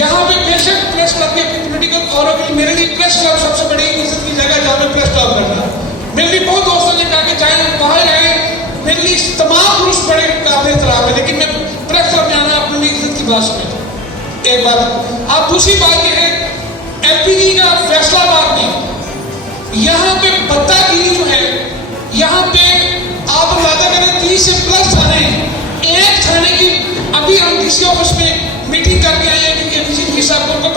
यहाँ पे बेशक प्रेस क्लब के पॉलिटिकल औरों के लिए मेरे लिए प्रेस क्लब सबसे बड़ी इज्जत की जगह जहाँ पे प्रेस क्लब करना। मेरे लिए बहुत दोस्तों ने कहा कि चाहे वहाँ जाए, मेरे लिए तमाम पुरुष बड़े काफी एहतराम है, लेकिन मैं प्रेस क्लब में आना अपने लिए इज्जत की बात समझता। एक बात। अब दूसरी बात यह है, एलपीजी का फैसलाबाद में यहाँ पे बत्तागिरी जो है, यहाँ पे आप अंदाजा करें 30 से प्लस थाने, एक थाने की अभी हम डीसी ऑफिस में मीटिंग करके आए हैं कि किसी साहब को